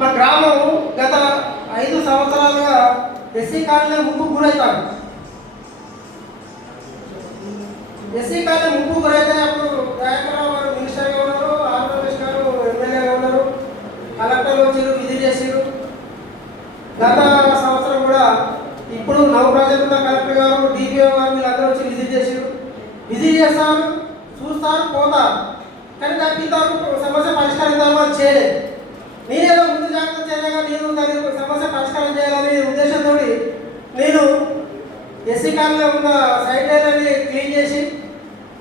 మా గ్రామం గత 5 సంవత్సరాలుగా ఎస్సీ కాలనీ ముంపు గురవుతారు. ఎస్సీ కాలనీ ముంపు గురైతే అప్పుడు దయాకర్రావు గారు మినిస్టర్గా ఉన్నారు, ఆంధ్రప్రదేశ్ గారు ఎమ్మెల్యేగా ఉన్నారు, కలెక్టర్లు వచ్చారు, విధి చేసారు. గత సంవత్సరం కూడా ఇప్పుడు నవప్రజలు కలెక్టర్ గారు, డిపిఓ గారు వీళ్ళందరూ వచ్చి విజిట్ చేసారు. విజిట్ చేస్తారు, చూస్తారు, పోతారు. కానీ దానికి ఇంతవరకు సమస్య పరిష్కరించాలని చేయలేదు. నేనేదో ముందు జాగ్రత్త చర్యగా నేను దాని సమస్య పరిష్కారం చేయాలనే ఉద్దేశంతో నేను ఎస్సీ కాలనీలో ఉన్న సైడ్ లైన్లని క్లీన్ చేసి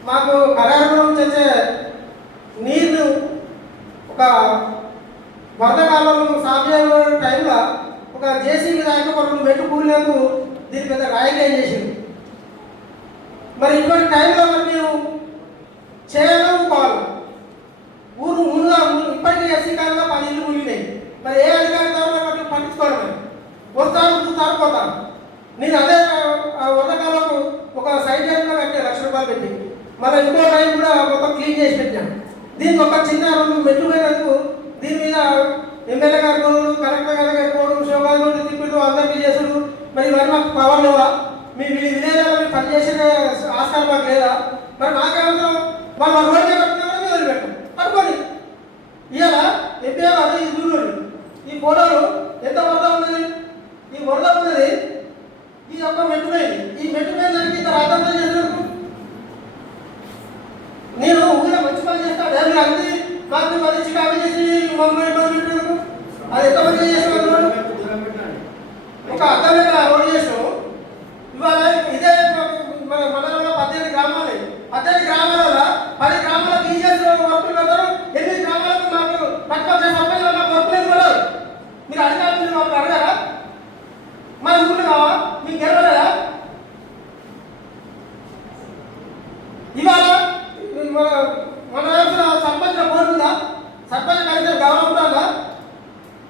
మాకు కరారు నుంచి వచ్చే నీళ్లు ఒక వరద కాలం సాగు చేయబడిన టైంలో ఒక జేసీబీ దాకా కొన్ని మెట్టు కూలినందుకు దీని పెద్ద రాయిగా చేసింది. మరి ఇటువంటి టైంలో మరి మేము చేయకపోవాలి. ఊరు ముందుగా ఇప్పటికీ ఎస్సీ కాలంలో 10 ఇళ్ళు కూలినాయి. మరి ఏ అధికారులు వాటిని పట్టించుకోవడం, వస్తారు, చూస్తారు, పోతారు. నేను అదే వరదకాలకు ఒక సైడ్ లైన్లో కట్టే ₹1,00,000 పెట్టి మళ్ళీ ఇంకో లైన్ కూడా మొత్తం క్లీన్ చేసి పెట్టాను. దీనికి ఒక చిన్న 2 మెట్లు పోయినందుకు దీని మీద ఎమ్మెల్యే గారు పోవడం, కలెక్టర్ గారు పోవడం, శివగారు తిప్పుడు అందరికీ చేసుడు. మరి మరి మాకు పవర్ లేదా? మీ విలేజ్లో మీరు పనిచేసే ఆస్కారం మాకు లేదా? మరి మాకే అవసరం. వాళ్ళు రోడ్డే కట్టినా మీరు వదిలిపెట్టాం పట్టుకొని ఇవాళ ఎంపీ అది చూడండి. ఈ ఫోటోలు ఎంత వరద ఉన్నది, ఈ వరద ఉన్నది, ఈ యొక్క మెట్టు పోయింది. ఈ మెట్టు పోయిన దానికి ఇంత అర్థం చేసినందుకు నేను ఊళ్ళో మంచి పని చేస్తాను. మీరు అన్ని మాకు 10 చికాకు చేసి మమ్మల్ని ఇబ్బంది పెట్టినందుకు అది ఎంతమంది చేసిన ఒక అర్థమైన రోడ్డు చేసాం. ఇవాళ ఇదే మన మండలంలో 18 గ్రామాలు, 18 గ్రామాలలో 10 గ్రామాల బీజేపీ వర్కులు పెడతారు. 8 గ్రామాలకు మాకు పట్టుకొచ్చే సర్పంచ్ మాకు వర్కులేదు కూడా. మీరు అధికారులు మాకు అడగారా? మన ఊళ్ళు కావా మీకు గెలవలేదా? ఇవాళ మన సర్పంచ్ బోర్డు ఉందా? సర్పంచ్ కలిసి గౌరవం ఉంటుందా?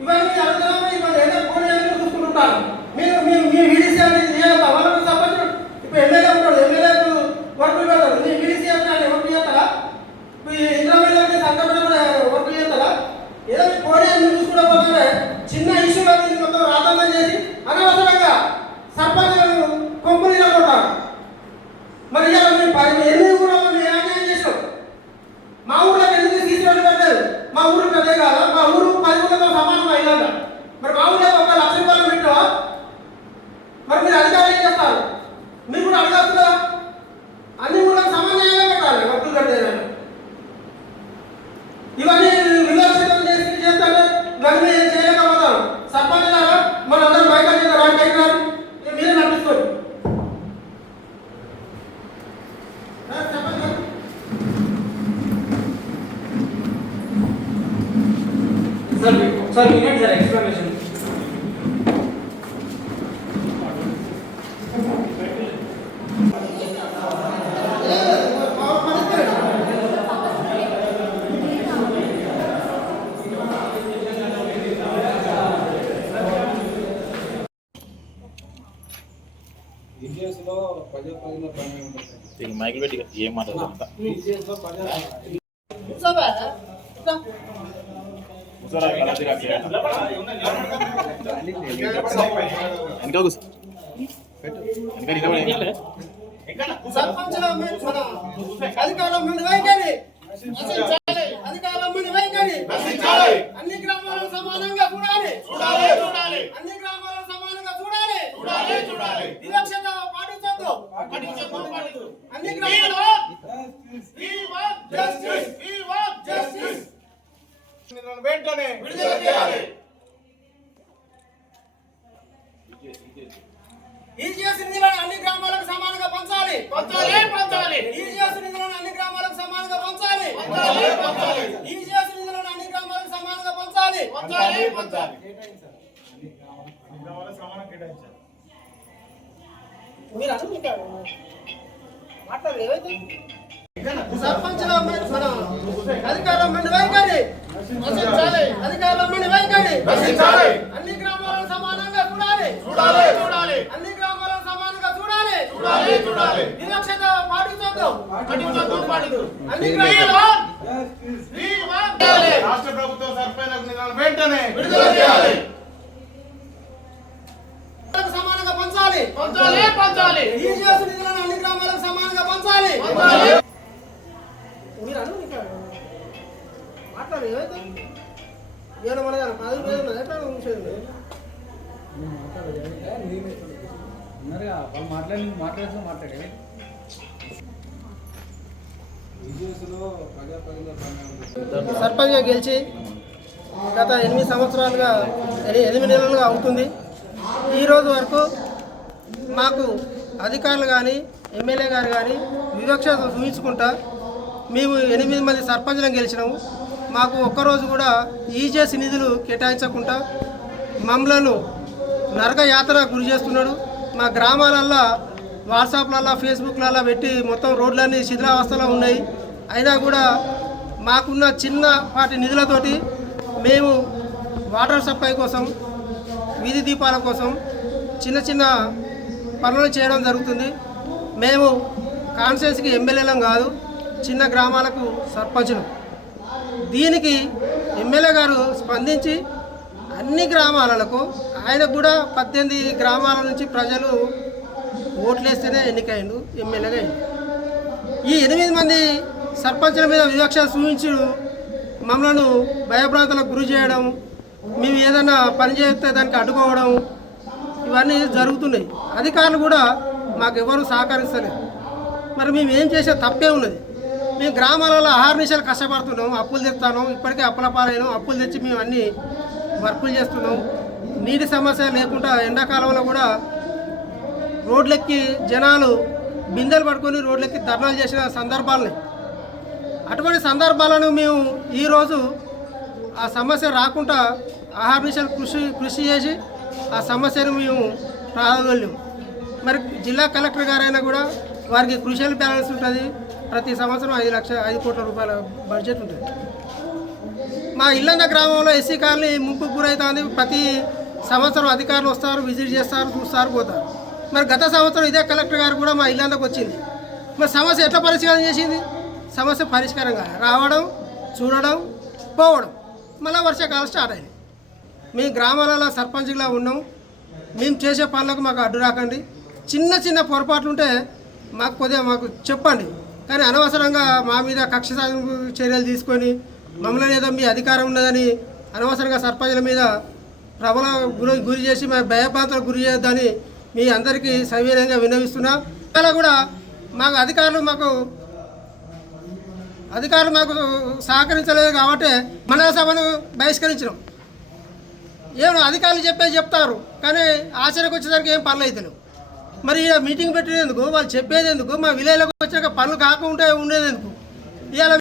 ఇవన్నీ అడుగుతున్నాము. ఇవాళ ఏదో ఫోన్ చేసి చూసుకుంటుంటారు. మీరు మీ వీడిసి అనేది చేయాలి. వాళ్ళకు సర్పంచ్ ఇప్పుడు ఎమ్మెల్యే ఉంటాడు, ఎమ్మెల్యే వర్కులు పెడతారు. మీ వీడిసి అనేది వర్క్ చేస్తారా? ఇంద్రమేళకి సంఘటన కూడా వర్క్ చేస్తారా? ఏదో మీ ఫోన్ చేసి చూసుకుంటూ పోతుంటే చిన్న ఇష్యూలో దీన్ని మొత్తం రాతంతం చేసి అనవసరంగా సర్పంచ్ కొంపులు నిలబడతారు. మరి ఇలా మేము 8 ఊళ్ళలో మేము అన్యాయం చేసాం. మా ఊళ్ళో ఎందుకు తీసుకొని పెట్టారు? మా ఊరు పెద్ద కాదా? మా ఊరు 10 ఊళ్ళతో సమానం అయిందంట. మరి మా ఊళ్ళో ఒక ₹1,00,000 పెట్టావా? మరి మీరు అధికారులు ఏం చేస్తారు? మీరు కూడా అడగచ్చు కదా. అన్ని ఊళ్ళకి సమన్వయంగా పెట్టాలి వర్కులు కట్టేదాన్ని. ఇవన్నీ విమర్శనం చేస్తానే ఇవన్నీ చేయలేకపోతారు. సర్పంచ్ గారు మన అందరూ బయట బయట రారు, మీరే నడిపిస్తారు. సార్ వినండి సార్ ఎక్స్ప్లెనేషన్. మైకిల్ పెట్టి ఏం మాట్లాడుతుంటా అన్ని గ్రామాలను సమానంగా చూడాలి. అన్ని గ్రామాలను సమానంగా చూడాలి. వివక్షత పాటించొద్దు. అన్ని గ్రామాలు వెంటనే విడుదల చేయాలి. ఈజీఎస్ నిధులను అన్ని గ్రామాలకు సమానంగా పంచాలి. ఈజీఎస్ నిధులను అన్ని గ్రామాలకు సమానంగా పంచాలి. ఈజీఎస్ నిధులను అన్ని గ్రామాలకు సమానంగా పంచాలి. మీరు సర్పంచ్ల అధికారం వైఖరి అధికారం వైఖరి అన్ని గ్రామాలను సమానంగా చూడాలి. అన్ని గ్రామాలను సమానంగా చూడాలి. వివక్షత పాటించొద్దు. అన్ని గ్రామాలు రాష్ట్ర ప్రభుత్వం సర్పంచ్ నిధులను వెంటనే సమానంగా పంచాలి. ఈజీఎస్ నిధులను అన్ని గ్రామాలకు సమానంగా పంచాలి. మీరు అను మాట్లాడు ఏమైతే ఏమో మన 10 ఉన్నది ఎట్లా ఉంచేది మాట్లాడే సర్పంచ్గా గెలిచి గత 8 సంవత్సరాలుగా 8 నెలలుగా అవుతుంది. ఈరోజు వరకు మాకు అధికారులు కానీ ఎమ్మెల్యే గారు కానీ వివక్ష చూపించుకుంటా మేము 8 మంది సర్పంచ్లను గెలిచినాము. మాకు ఒక్కరోజు కూడా ఈజీఎస్ నిధులు కేటాయించకుండా మమ్మలను నరక యాత్ర గురి చేస్తున్నాడు. మా గ్రామాలల్లో వాట్సాప్లలో ఫేస్బుక్లలో పెట్టి మొత్తం రోడ్లన్నీ శిథిలావస్థలో ఉన్నాయి. అయినా కూడా మాకున్న చిన్నపాటి నిధులతోటి మేము వాటర్ సప్లై కోసం, వీధి దీపాల కోసం చిన్న చిన్న పనులు చేయడం జరుగుతుంది. మేము కాన్స్టిట్యున్సీకి ఎమ్మెల్యేలం కాదు, చిన్న గ్రామాలకు సర్పంచులు. దీనికి ఎమ్మెల్యే గారు స్పందించి అన్ని గ్రామాలకు ఆయనకు కూడా 18 గ్రామాల నుంచి ప్రజలు ఓట్లేస్తేనే ఎన్నికైండు, ఎమ్మెల్యేగా అయింది. ఈ 8 మంది సర్పంచుల మీద వివక్ష చూపించి మమ్మల్ని భయభ్రాంతులకు గురి చేయడం, మేము ఏదైనా పని చేస్తే దానికి అడ్డుకోవడం ఇవన్నీ జరుగుతున్నాయి. అధికారులు కూడా మాకు ఎవరు సహకరిస్తలేరు. మరి మేము ఏం చేసే తప్పే ఉన్నది. మేము గ్రామాలలో అహర్నిశలు కష్టపడుతున్నాం, అప్పులు తెస్తాను, ఇప్పటికే అప్పుల పాలైనాం. అప్పులు తెచ్చి మేము అన్ని వర్కులు చేస్తున్నాం. నీటి సమస్య లేకుండా ఎండాకాలంలో కూడా రోడ్లెక్కి జనాలు బిందెలు పట్టుకొని రోడ్లెక్కి ధర్నాలు చేసిన సందర్భాలని, అటువంటి సందర్భాలను మేము ఈరోజు ఆ సమస్య రాకుండా అహర్నిశలు కృషి చేసి ఆ సమస్యను మేము ప్రారంభించాం. మరి జిల్లా కలెక్టర్ గారైనా కూడా వారికి క్రూషియల్ బ్యాలెన్స్ ఉంటుంది. ప్రతి సంవత్సరం 5 కోట్ల రూపాయల బడ్జెట్ ఉంటుంది. మా ఇల్లంద గ్రామంలో ఎస్సీ కాలనీ ముంపు గురవుతుంది. ప్రతి సంవత్సరం అధికారులు వస్తారు, విజిట్ చేస్తారు, చూస్తారు, పోతారు. మరి గత సంవత్సరం ఇదే కలెక్టర్ గారు కూడా మా ఇల్లందకు వచ్చింది. మరి సమస్య ఎట్లా పరిష్కారం చేసింది? సమస్య పరిష్కారం కాదు, రావడం, చూడడం, పోవడం. మళ్ళీ వర్షాకాలం స్టార్ట్ అయింది. మేము గ్రామాలలో సర్పంచ్గా ఉన్నాం. మేము చేసే పనులకు మాకు అడ్డు రాకండి. చిన్న చిన్న పొరపాట్లు ఉంటే మాకు కొద్దిగా మాకు చెప్పండి. కానీ అనవసరంగా మా మీద కక్ష సాధింపు చర్యలు తీసుకొని మమ్మల్ని ఏదో మీ అధికారం ఉన్నదని అనవసరంగా సర్పంచ్ల మీద ప్రబల గురి చేసి మా భయభ్రాంతులకు గురి చేయొద్దని మీ అందరికీ సవినయంగా విన్నవిస్తున్నా. అలా కూడా మాకు అధికారులు మాకు సహకరించలేదు కాబట్టి మండల సభను బహిష్కరించినాం. ఏమో అధికారులు చెప్తారు కానీ ఆచరణకు వచ్చేసరికి ఏం పనులు అవుతాయి. మరి మీటింగ్ పెట్టేందుకు, వాళ్ళు చెప్పేది ఎందుకు, మా విలేజ్లోకి వచ్చాక పనులు కాకుండా ఉండేది ఎందుకు? ఇవాళ